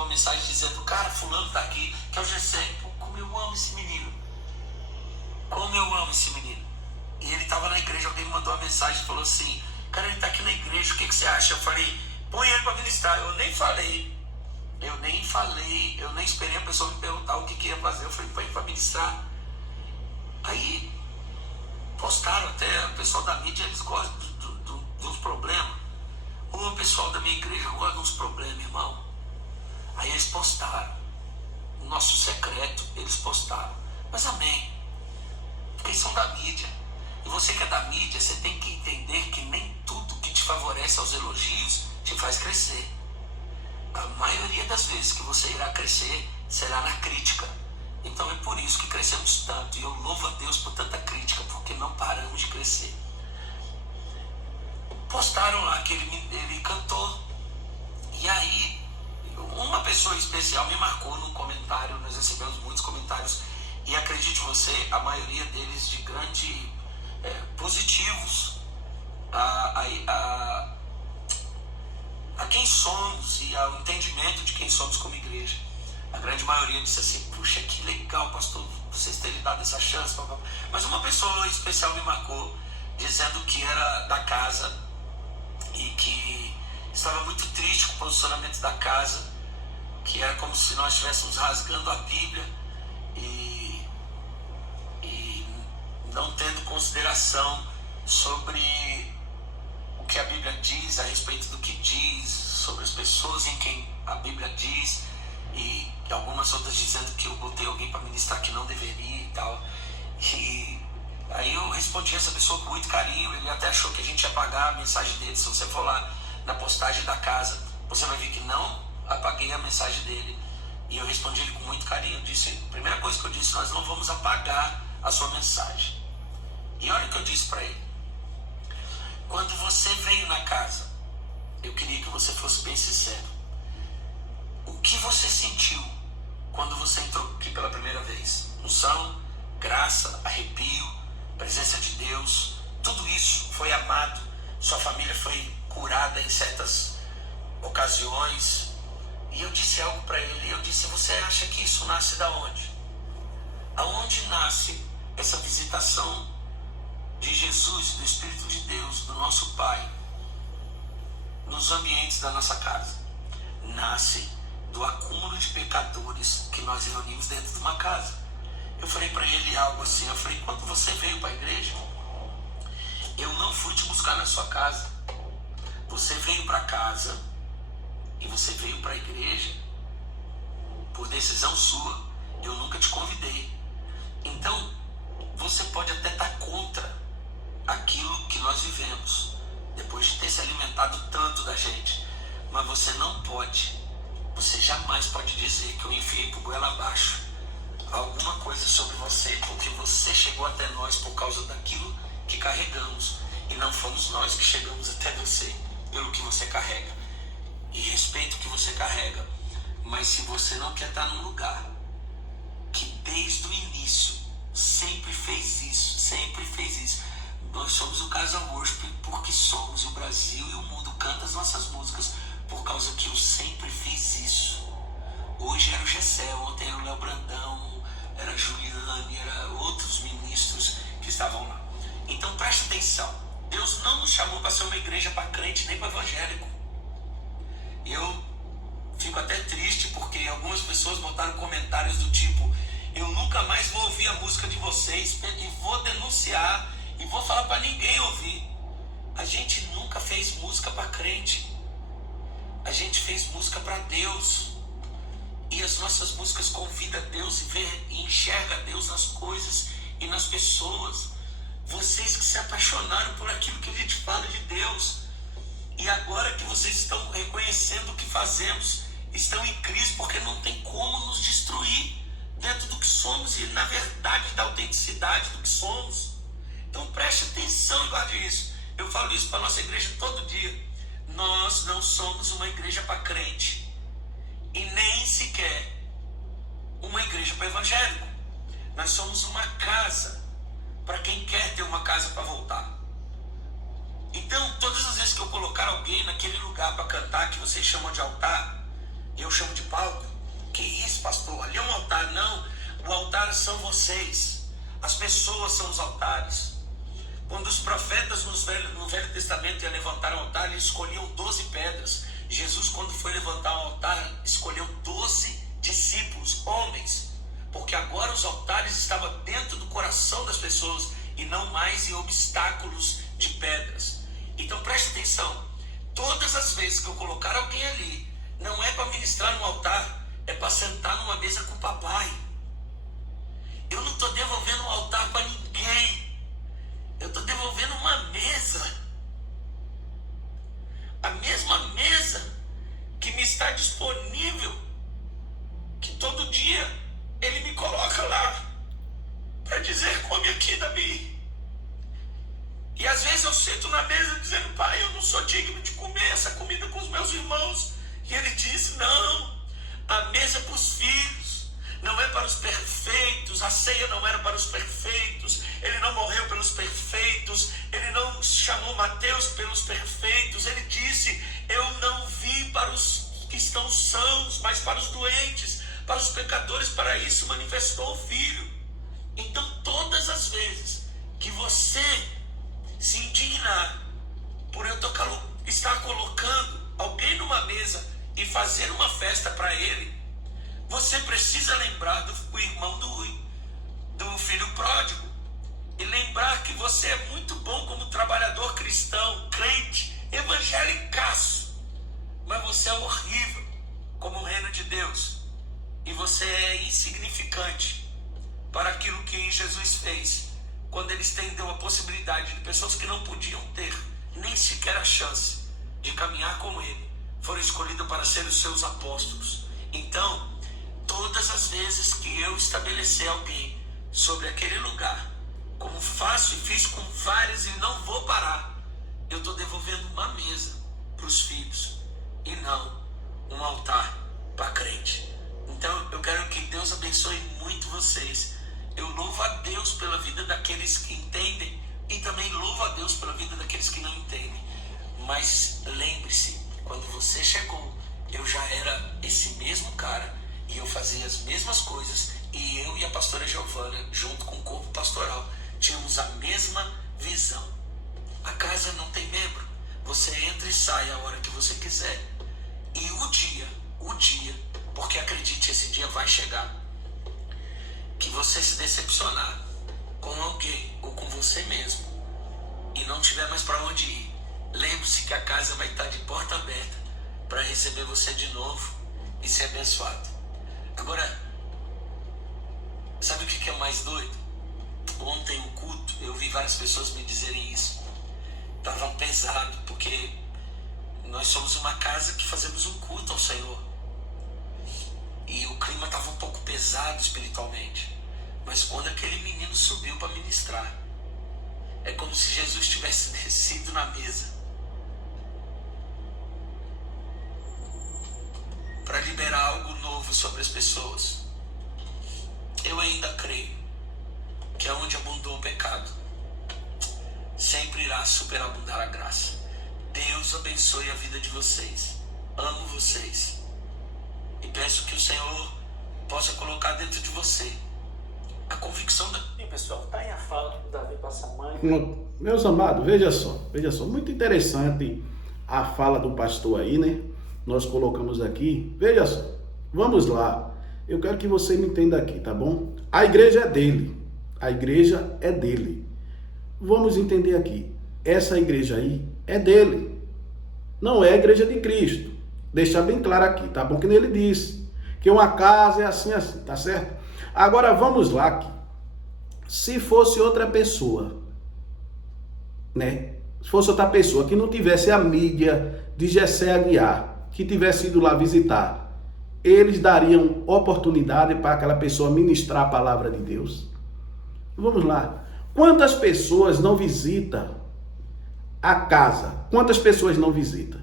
uma mensagem dizendo: cara, fulano tá aqui, que é o Gessé. Pô, como eu amo esse menino. Como eu amo esse menino. E ele tava na igreja, alguém me mandou uma mensagem e falou assim: cara, ele tá aqui na igreja, o que você acha? Eu falei: põe ele pra ministrar. Eu nem esperei a pessoa me perguntar o que ia fazer. Eu falei: põe ele pra ministrar. Aí postaram até, o pessoal da mídia, eles gostam dos problemas. O pessoal da minha igreja gosta dos problemas, irmão. Aí eles postaram. O nosso secreto, eles postaram. Mas amém. Porque eles são da mídia. E você que é da mídia, você tem que entender que nem tudo que te favorece aos elogios te faz crescer. A maioria das vezes que você irá crescer será na crítica. Então é por isso que crescemos tanto. E eu louvo a Deus por tanta crítica, porque não paramos de crescer. Postaram lá que ele cantou. E aí, uma pessoa especial me marcou num comentário. Nós recebemos muitos comentários. E acredite você, a maioria deles de grande positivos a quem somos e ao entendimento de quem somos como igreja. A grande maioria disse assim: puxa, que legal, pastor, vocês terem dado essa chance. Mas uma pessoa especial me marcou, dizendo que era da casa e que estava muito triste com o posicionamento da casa, que era como se nós estivéssemos rasgando a Bíblia e não tendo consideração sobre o que a Bíblia diz, a respeito do que diz, sobre as pessoas em quem a Bíblia diz, e algumas outras dizendo que eu botei alguém para ministrar que não deveria e tal. E aí eu respondi essa pessoa com muito carinho. Ele até achou que a gente ia apagar a mensagem dele. Se você for lá na postagem da casa, você vai ver que não apaguei a mensagem dele. E eu respondi ele com muito carinho. Eu disse, a primeira coisa que eu disse: nós não vamos apagar a sua mensagem. E olha o que eu disse para ele: quando você veio na casa, eu queria que você fosse bem sincero. O que você sentiu quando você entrou aqui pela primeira vez? Unção, graça, arrepio, presença de Deus, tudo isso foi amado. Sua família foi curada em certas ocasiões. E eu disse algo para ele. Eu disse: você acha que isso nasce da onde? Aonde nasce essa visitação de Jesus, do Espírito de Deus, do nosso Pai, nos ambientes da nossa casa? Nasce do acúmulo de pecadores que nós reunimos dentro de uma casa. Eu falei para ele algo assim: eu falei, quando você veio para a igreja, eu não fui te buscar na sua casa. Você veio para casa e você veio para a igreja por decisão sua. Eu nunca te convidei. Então, você pode até estar contra aquilo que nós vivemos, depois de ter se alimentado tanto da gente, mas você jamais pode dizer que eu enfiei por goela abaixo alguma coisa sobre você, porque você chegou até nós por causa daquilo que carregamos, e não fomos nós que chegamos até você pelo que você carrega. E respeito o que você carrega, mas se você não quer estar num lugar que desde o início sempre fez isso. Nós somos o Casa Worship porque somos. O Brasil e o mundo canta as nossas músicas por causa que eu sempre fiz isso. Hoje era o Gessé, ontem era o Léo Brandão, era a Juliane, era outros ministros que estavam lá. Então preste atenção: Deus não nos chamou para ser uma igreja para crente nem para evangélico. Eu fico até triste porque algumas pessoas botaram comentários do tipo: eu nunca mais vou ouvir a música de vocês e vou denunciar e vou falar para ninguém ouvir. A gente nunca fez música para crente. A gente fez música para Deus. E as nossas músicas convidam a Deus e vê e enxerga Deus nas coisas e nas pessoas. Vocês que se apaixonaram por aquilo que a gente fala de Deus, e agora que vocês estão reconhecendo o que fazemos, estão em crise porque não tem como nos destruir dentro do que somos e na verdade da autenticidade do que somos. Então preste atenção e guarde isso. Eu falo isso para a nossa igreja todo dia. Nós não somos uma igreja para crente e nem sequer uma igreja para evangélico. Nós somos uma casa para quem quer ter uma casa para voltar. Então todas as vezes que eu colocar alguém naquele lugar para cantar, que vocês chamam de altar, E eu chamo de palco. Que isso, pastor? Ali é um altar. Não, o altar são vocês. As pessoas são os altares. Quando os profetas no Velho Testamento iam levantar um altar, eles escolhiam 12 pedras. Jesus, quando foi levantar um altar, escolheu 12 discípulos, homens. Porque agora os altares estavam dentro do coração das pessoas e não mais em obstáculos de pedras. Então preste atenção. Todas as vezes que eu colocar alguém ali, não é para ministrar no altar, é para sentar numa mesa com o papai. Eu não estou devolvendo um altar para ninguém. Eu estou devolvendo uma mesa. A mesma mesa que me está disponível, que todo dia ele me coloca lá para dizer: come aqui, Davi. E às vezes eu sento na mesa dizendo: pai, eu não sou digno de comer essa comida com os meus irmãos. E ele diz: não, a mesa é para os filhos, não é para os perfeitos. A ceia não era para os perfeitos. Ele não morreu pelos perfeitos. Ele não chamou Mateus pelos perfeitos. Ele disse: eu não vim para os que estão sãos, mas para os doentes, para os pecadores. Para isso manifestou o Filho. Então todas as vezes que você se indignar por eu estar colocando alguém numa mesa e fazer uma festa para ele, você precisa lembrar do irmão do filho pródigo e lembrar que você é muito bom como trabalhador cristão, crente, evangelicaço, mas você é horrível como o reino de Deus, e você é insignificante para aquilo que Jesus fez quando ele estendeu a possibilidade de pessoas que não podiam ter nem sequer a chance de caminhar com ele, foram escolhidos para ser os seus apóstolos. Então, todas as vezes que eu estabelecer alguém sobre aquele lugar, como faço e fiz com vários e não vou parar, eu estou devolvendo uma mesa para os filhos e não um altar para crente. Então eu quero que Deus abençoe muito vocês. Eu louvo a Deus pela vida daqueles que entendem e também louvo a Deus pela vida daqueles que não entendem. Mas lembre-se, quando você chegou, eu já era esse mesmo cara e eu fazia as mesmas coisas, e eu e a pastora Giovana, junto com o corpo pastoral, tínhamos a mesma visão. A casa não tem membro, você entra e sai a hora que você quiser. E o dia, porque acredite, esse dia vai chegar, que você se decepcionar com alguém ou com você mesmo e não tiver mais para onde ir, lembre-se que a casa vai estar de porta aberta para receber você de novo e ser abençoado. Agora, sabe o que é mais doido? Ontem o culto, eu vi várias pessoas me dizerem isso. Estava pesado, porque nós somos uma casa que fazemos um culto ao Senhor. E o clima estava um pouco pesado espiritualmente. Mas quando aquele menino subiu para ministrar, é como se Jesus tivesse descido na mesa para liberar algo novo sobre as pessoas. Eu ainda creio que onde abundou o pecado, sempre irá superabundar a graça. Deus abençoe a vida de vocês. Amo vocês. E peço que o Senhor possa colocar dentro de você a convicção da... E pessoal, está aí a fala do Davi Passamani. Meus amados, veja só. Muito interessante a fala do pastor aí, né? Nós colocamos aqui. Veja só, vamos lá. Eu quero que você me entenda aqui, tá bom? A igreja é dele. A igreja é dele. Vamos entender aqui. Essa igreja aí é dele. Não é a igreja de Cristo. Deixar bem claro aqui, tá bom? Que ele disse que uma casa é assim, tá certo? Agora vamos lá aqui. Se fosse outra pessoa, né? Se fosse outra pessoa que não tivesse a mídia de Gessé Aguiar, que tivesse ido lá visitar, eles dariam oportunidade para aquela pessoa ministrar a palavra de Deus? Vamos lá. Quantas pessoas não visitam a casa? Quantas pessoas não visitam?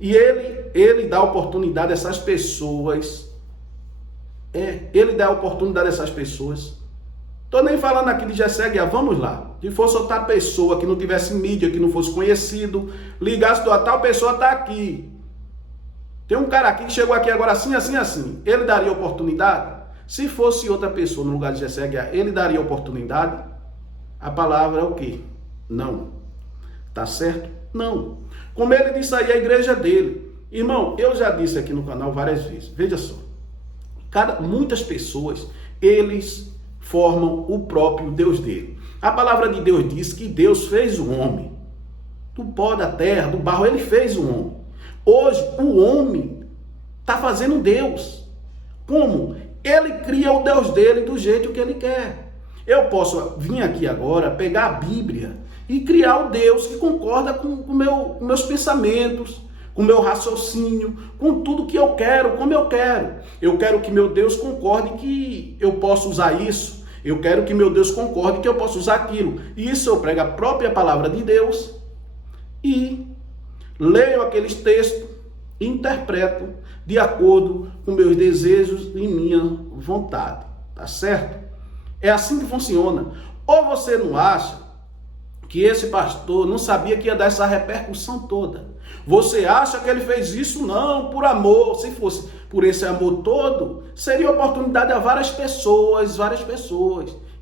E ele dá oportunidade a essas pessoas. Ele dá oportunidade a essas pessoas. Estou nem falando aqui de Gessé Aguiar. Vamos lá. Se fosse outra pessoa que não tivesse mídia, que não fosse conhecido, ligasse, a tal pessoa está aqui. Tem um cara aqui que chegou aqui agora assim, assim, assim. Ele daria oportunidade? Se fosse outra pessoa no lugar de Jessé Aguiar, ele daria oportunidade? A palavra é o quê? Não. Tá certo? Não. Como ele disse aí, a igreja dele. Irmão, eu já disse aqui no canal várias vezes. Veja só. Muitas pessoas, eles formam o próprio Deus dele. A palavra de Deus diz que Deus fez o homem. Do pó da terra, do barro, ele fez o homem. Hoje, o homem está fazendo Deus. Como? Ele cria o Deus dele do jeito que ele quer. Eu posso vir aqui agora, pegar a Bíblia e criar o Deus que concorda com meus pensamentos, com o meu raciocínio, com tudo que eu quero, como eu quero. Eu quero que meu Deus concorde que eu posso usar isso. Eu quero que meu Deus concorde que eu posso usar aquilo. E isso eu prego a própria palavra de Deus e leio aqueles textos e interpreto de acordo com meus desejos e minha vontade. Tá certo? É assim que funciona. Ou você não acha que esse pastor não sabia que ia dar essa repercussão toda? Você acha que ele fez isso? Não, por amor. Se fosse por esse amor todo, seria oportunidade a várias pessoas.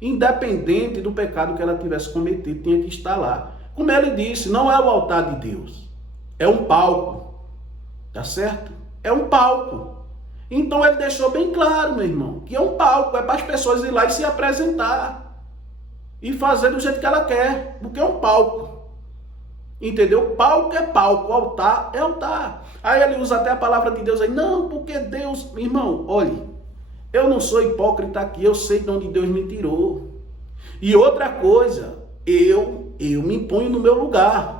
Independente do pecado que ela tivesse cometido, tinha que estar lá. Como ele disse, não é o altar de Deus. É um palco. Tá certo? É um palco. Então ele deixou bem claro, meu irmão, que é um palco. É para as pessoas ir lá e se apresentar. E fazer do jeito que ela quer. Porque é um palco. Entendeu? Palco é palco, altar é altar. Aí ele usa até a palavra de Deus aí. Não, porque Deus... Irmão, olhe, eu não sou hipócrita aqui, eu sei de onde Deus me tirou. E outra coisa, eu me ponho no meu lugar.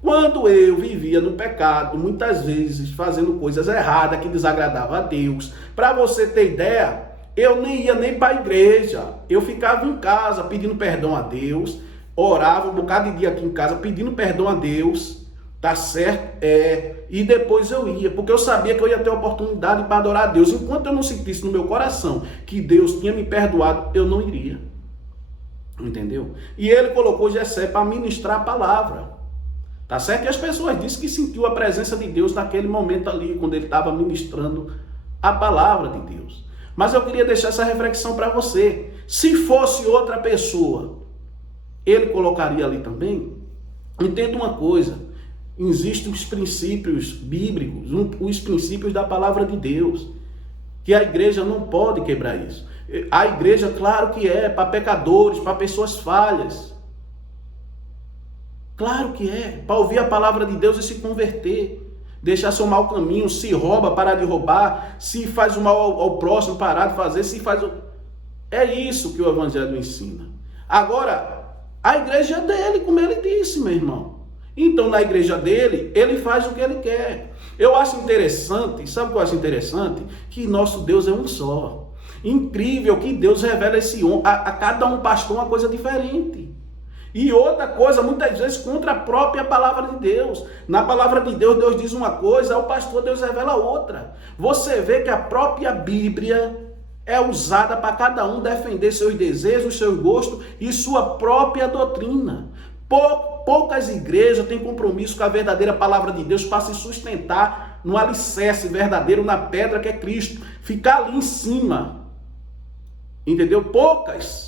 Quando eu vivia no pecado, muitas vezes fazendo coisas erradas que desagradavam a Deus, para você ter ideia, eu nem ia nem para a igreja. Eu ficava em casa pedindo perdão a Deus, orava um bocado de dia aqui em casa pedindo perdão a Deus, tá certo? E depois eu ia, porque eu sabia que eu ia ter oportunidade para adorar a Deus. Enquanto eu não sentisse no meu coração que Deus tinha me perdoado, eu não iria. Entendeu? E ele colocou Jessé para ministrar a palavra. Tá certo? E as pessoas dizem que sentiu a presença de Deus naquele momento ali, quando ele estava ministrando a palavra de Deus. Mas eu queria deixar essa reflexão para você. Se fosse outra pessoa, ele colocaria ali também? Entenda uma coisa. Existem os princípios bíblicos, os princípios da palavra de Deus, que a igreja não pode quebrar isso. A igreja, claro que é, para pecadores, para pessoas falhas. Claro que é, para ouvir a palavra de Deus e se converter, deixar seu mau caminho, se rouba, parar de roubar, se faz o mal ao próximo, parar de fazer, se faz o... É isso que o evangelho ensina. Agora, a igreja é dele, como ele disse, meu irmão. Então, na igreja dele, ele faz o que ele quer. Eu acho interessante, sabe o que eu acho interessante? Que nosso Deus é um só. Incrível que Deus revela a cada um pastor uma coisa diferente. E outra coisa, muitas vezes, contra a própria palavra de Deus. Na palavra de Deus, Deus diz uma coisa, ao pastor Deus revela outra. Você vê que a própria Bíblia é usada para cada um defender seus desejos, seus gostos e sua própria doutrina. Poucas igrejas têm compromisso com a verdadeira palavra de Deus para se sustentar no alicerce verdadeiro, na pedra que é Cristo. Ficar ali em cima. Entendeu? Poucas.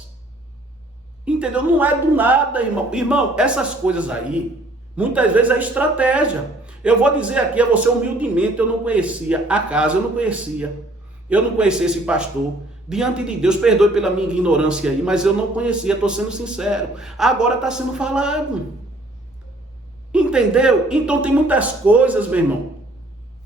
Entendeu? Não é do nada, irmão. Irmão, essas coisas aí, muitas vezes é estratégia. Eu vou dizer aqui a você humildemente, eu não conhecia a casa, eu não conhecia esse pastor. Diante de Deus, perdoe pela minha ignorância aí, mas eu não conhecia, estou sendo sincero. Agora está sendo falado. Entendeu? Então tem muitas coisas, meu irmão,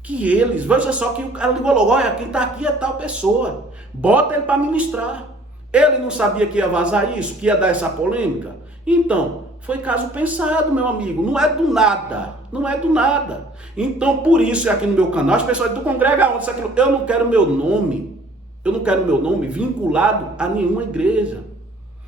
que eles, veja só que o cara ligou logo, olha, quem está aqui é tal pessoa. Bota ele para ministrar. Ele não sabia que ia vazar isso, que ia dar essa polêmica? Então, foi caso pensado, meu amigo. Não é do nada. Não é do nada. Então, por isso, aqui no meu canal, as pessoas do congrega onde? Eu não quero meu nome. Eu não quero meu nome vinculado a nenhuma igreja.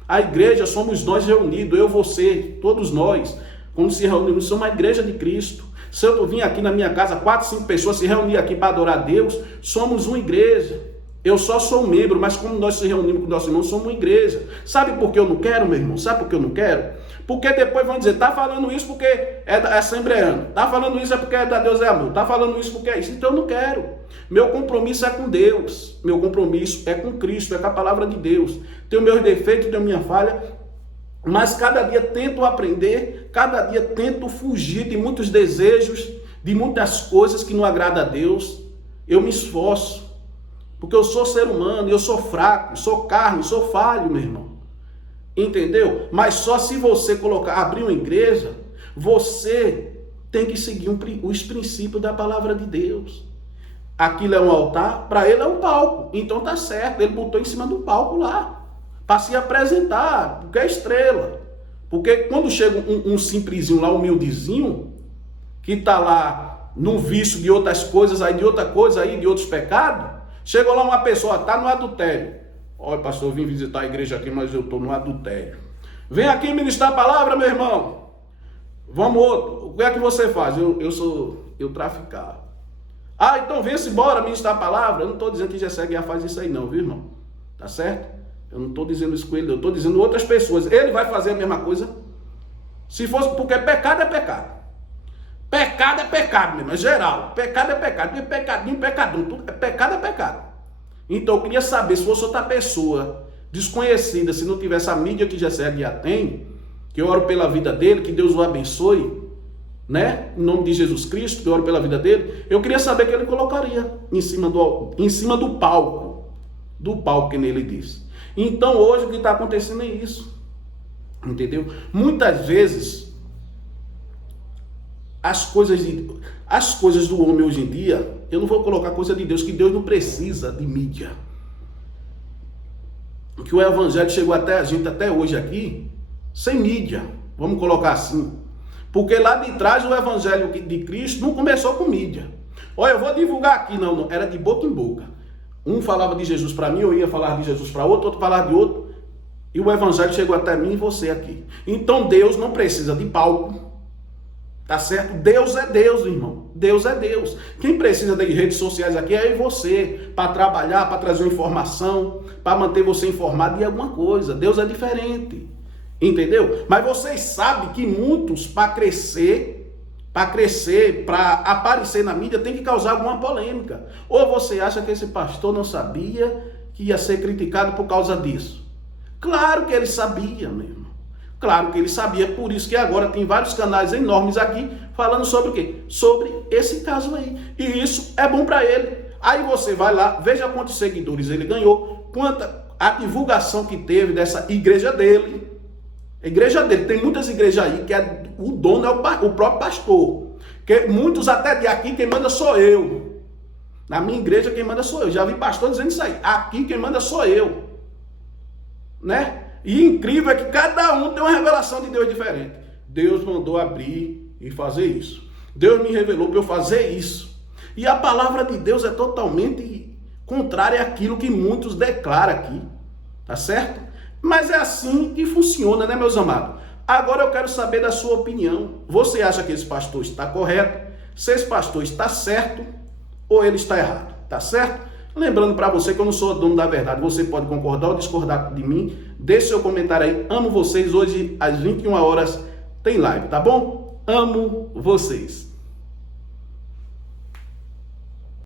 A igreja somos nós reunidos, eu, você, todos nós. Quando se reunimos, somos uma igreja de Cristo. Se eu vim aqui na minha casa, 4, 5 pessoas se reunir aqui para adorar a Deus, somos uma igreja. Eu só sou um membro, mas como nós se reunimos com nossos irmãos, somos uma igreja. Sabe por que eu não quero, meu irmão? Sabe por que eu não quero? Porque depois vão dizer, tá falando isso porque é assembleano, tá falando isso é porque é da Deus é amor, tá falando isso porque é isso. Então eu não quero. Meu compromisso é com Deus, meu compromisso é com Cristo, é com a palavra de Deus. Tenho meus defeitos, tenho minha falha, mas cada dia tento aprender, cada dia tento fugir de muitos desejos, de muitas coisas que não agradam a Deus. Eu me esforço, porque eu sou ser humano, eu sou fraco, sou carne, sou falho, meu irmão. Entendeu? Mas só se você abrir uma igreja, você tem que seguir os princípios da palavra de Deus. Aquilo é um altar, para ele é um palco. Então tá certo, ele botou em cima do palco lá, para se apresentar, porque é estrela. Porque quando chega um simplesinho lá, humildezinho, que tá lá no vício de outras coisas, aí de outra coisa, aí de outros pecados, chegou lá uma pessoa, tá no adultério. Olha, pastor, eu vim visitar a igreja aqui, mas eu estou no adultério. Vem aqui ministrar a palavra, meu irmão. Vamos outro. O que é que você faz? Eu traficava. Ah, então vem-se embora ministrar a palavra. Eu não estou dizendo que Gessé Guiar faz isso aí não, viu, irmão? Tá certo? Eu não estou dizendo isso com ele, eu estou dizendo outras pessoas. Ele vai fazer a mesma coisa? Se fosse, porque pecado é pecado. Pecado é pecado, meu irmão, é geral. Pecado é pecado. Pecadinho, pecadão. Pecado é pecado. Então eu queria saber, se fosse outra pessoa desconhecida, se não tivesse a mídia que Gessé Guiar tem, que eu oro pela vida dele, que Deus o abençoe, né? Em nome de Jesus Cristo, que eu oro pela vida dele, eu queria saber que ele colocaria em cima do palco que nele diz. Então hoje o que está acontecendo é isso, entendeu? Muitas vezes as coisas do homem hoje em dia, eu não vou colocar coisa de Deus, que Deus não precisa de mídia. Que o evangelho chegou até a gente, até hoje aqui, sem mídia, vamos colocar assim. Porque lá de trás o evangelho de Cristo não começou com mídia. Olha, eu vou divulgar aqui, não, era de boca em boca. Um falava de Jesus para mim, eu ia falar de Jesus para outro, outro falava de outro, e o evangelho chegou até mim e você aqui. Então Deus não precisa de palco. Tá certo? Deus é Deus, irmão. Deus é Deus. Quem precisa de redes sociais aqui é eu e você, para trabalhar, para trazer para manter você informado de alguma coisa. Deus é diferente. Entendeu? Mas vocês sabem que muitos, para crescer, para aparecer na mídia, tem que causar alguma polêmica. Ou você acha que esse pastor não sabia que ia ser criticado por causa disso? Claro que ele sabia, meu irmão. Claro que ele sabia, por isso que agora tem vários canais enormes aqui falando sobre o quê? Sobre esse caso aí. E isso é bom para ele. Aí você vai lá, veja quantos seguidores ele ganhou, quanta a divulgação que teve dessa igreja dele. A igreja dele, tem muitas igrejas aí que o dono é o próprio pastor. Que muitos até de aqui, quem manda sou eu. Na minha igreja quem manda sou eu. Já vi pastor dizendo isso aí. Aqui quem manda sou eu. Né? E incrível é que cada um tem uma revelação de Deus diferente. Deus mandou abrir e fazer isso. Deus me revelou para eu fazer isso. E a palavra de Deus é totalmente contrária àquilo que muitos declaram aqui. Tá certo? Mas é assim que funciona, né, meus amados? Agora eu quero saber da sua opinião. Você acha que esse pastor está correto? Se esse pastor está certo ou ele está errado? Tá certo? Lembrando para você que eu não sou dono da verdade. Você pode concordar ou discordar de mim. Deixe seu comentário aí. Amo vocês. Hoje, às 21 horas, tem live, tá bom? Amo vocês.